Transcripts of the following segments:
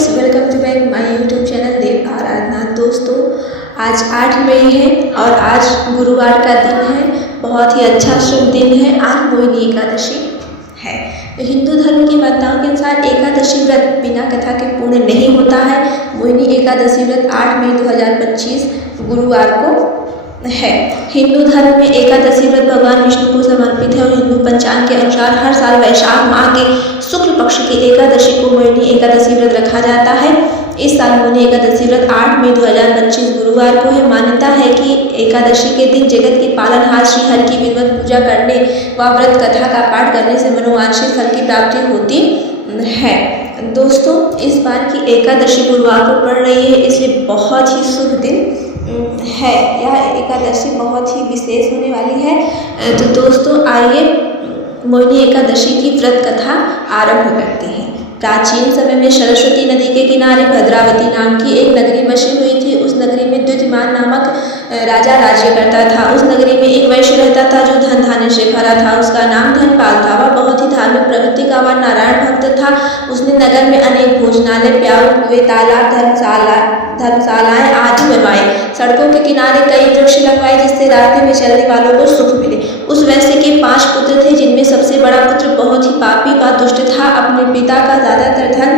Friends, welcome to back my YouTube channel Dev Aradhana. दोस्तों, आज 8 मई है और आज गुरुवार का दिन है। बहुत ही अच्छा शुभ दिन है। आज मोहिनी एकादशी है। तो हिंदू धर्म की मान्यताओं के अनुसार एकादशी व्रत बिना कथा के पूर्ण नहीं होता है। मोहिनी एकादशी व्रत 8 मई 2025 गुरुवार को है। हिंदू धर्म में एकादशी व्रत भगवान विष्णु को समर्पित है और हिंदू पंचांग के अनुसार हर साल वैशाख माह के शुक्ल पक्ष की एकादशी को मोहिनी एकादशी व्रत रखा जाता है। इस साल मोहिनी एकादशी व्रत 8 मई 2025 गुरुवार को है। मान्यता है कि एकादशी के दिन जगत के पालनहार श्री हरि की विधिवत पूजा करने व व्रत कथा का पाठ करने से मनोवांछित फल की प्राप्ति होती है। दोस्तों, इस बार की एकादशी गुरुवार को पड़ रही है, इसलिए बहुत ही शुभ दिन है। यह एकादशी बहुत ही विशेष होने वाली है। तो दोस्तों, आइए मोहिनी एकादशी की व्रत कथा आरंभ करते हैं। प्राचीन समय में सरस्वती नदी के किनारे भद्रावती नाम की एक नगरी बसी हुई थी। उस नगरी में द्युतिमान नामक राजा राज्य करता था। उस नगरी में एक वैश्य रहता था जो धन धान्य से भरा था। उसका नाम धनपाल था। वह बहुत ही धार्मिक प्रवृत्ति का व नारायण भक्त था। उसने नगर में अनेक भोजनालय, प्याऊ, कुएं, तालाब, धर्मशालाएं आदि बनवाए। सड़कों के किनारे कई वृक्ष लगवाए जिससे रास्ते में चलने वालों को सुख मिले। उस वैश्य के 5 पुत्र थे, जिनमें सबसे बड़ा पुत्र बहुत ही पापी व दुष्ट था। अपने पिता का ज्यादातर धन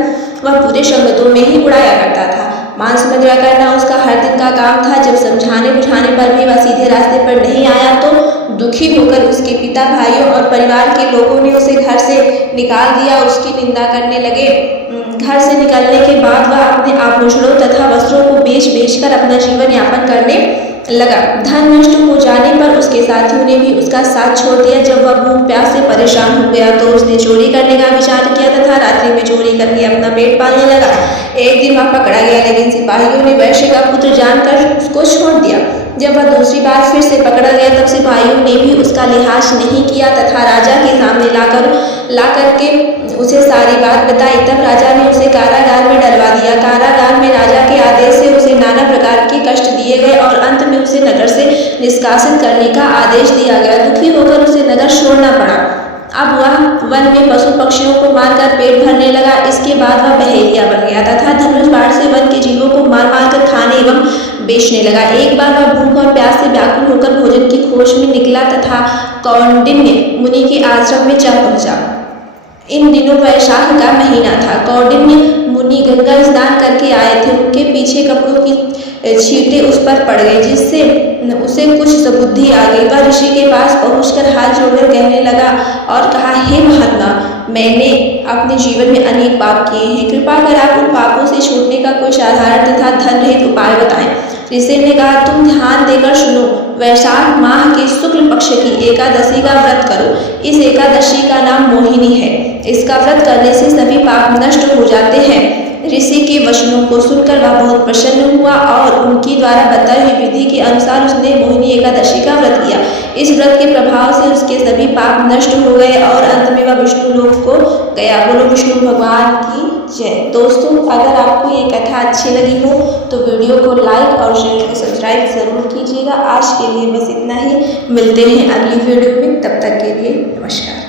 वह पूरे संगतों में ही उड़ाया करता था। मांस मदिरा करना उसका हर दिन का काम था। जब समझाने बुझाने पर भी वह सीधे रास्ते पर नहीं आया तो दुखी होकर उसके पिता, भाइयों और परिवार के लोगों ने उसे घर से निकाल दिया। उसकी निंदा करने लगे। घर से निकलने के बाद वह अपने आभूषणों तथा वस्त्रों को बेच कर अपना जीवन यापन करने लगा। धन नष्ट हो जाने पर उसके साथियों ने भी उसका साथ छोड़ दिया। जब वह भूख प्यास से परेशान हो गया तो उसने चोरी करने का विचार किया तथा रात्रि में चोरी करके अपना पेट पालने लगा। एक दिन वह पकड़ा गया, लेकिन सिपाहियों ने वैश्य का पुत्र जानकर उसको छोड़ दिया। जब वह दूसरी बार फिर से पकड़ा गया तब सिपाहियों ने भी उसका लिहाज नहीं किया तथा राजा के सामने लाकर के उसे सारी बात बताई। तब राजा ने उसे कारागार में डलवा दिया। कारागार में राजा के आदेश से उसे नाना प्रकार के कष्ट दिए गए और अंत में उसे नगर से निष्कासित करने का आदेश दिया गया। दुखी होकर उसे नगर छोड़ना पड़ा। अब वह वन में पशु पक्षियों को मारकर पेट भरने लगा। इसके बाद वह बहेलिया बन गया तथा धनुष बाण से वन के जीवों को मार कर खाने एवं बेचने लगा। एक बार वह भूख और प्यास से व्याकुल होकर भोजन की खोज में निकला तथा कौंडिन्य मुनि के आश्रम में जा पहुंचा। इन दिनों वैशाख का महीना था। कौंडिन्य मुनि गंगा स्नान करके आए थे। उनके पीछे कपड़ों की छींटे उस पर पड़ गई, जिससे उसे कुछ सुबुद्धि आ गई। वह ऋषि के पास पहुंचकर हाथ जोड़कर कहने लगा और कहा, हे महात्मा, मैंने अपने जीवन में अनेक पाप किए हैं। कृपा कर आप उन पापों से छूटने का कोई साधारण तथा धन रहित उपाय बताएं। ऋषि ने कहा, तुम ध्यान देकर सुनो। वैशाख माह के शुक्ल पक्ष की एकादशी का व्रत करो। इस एकादशी का नाम मोहिनी है। इसका व्रत करने से सभी पाप नष्ट हो जाते हैं। ऋषि के वचनों को सुनकर वह बहुत प्रसन्न हुआ और उनकी द्वारा बताई हुई विधि के अनुसार उसने मोहिनी एकादशी का व्रत किया। इस व्रत के प्रभाव से उसके सभी पाप नष्ट हो गए और अंत में वह विष्णु लोक को गया। बोलो विष्णु भगवान की जय। दोस्तों, अगर आपको ये कथा अच्छी लगी हो तो वीडियो को लाइक और चैनल को सब्सक्राइब जरूर कीजिएगा। आज के लिए बस इतना ही। मिलते हैं अगली वीडियो में। तब तक के लिए नमस्कार।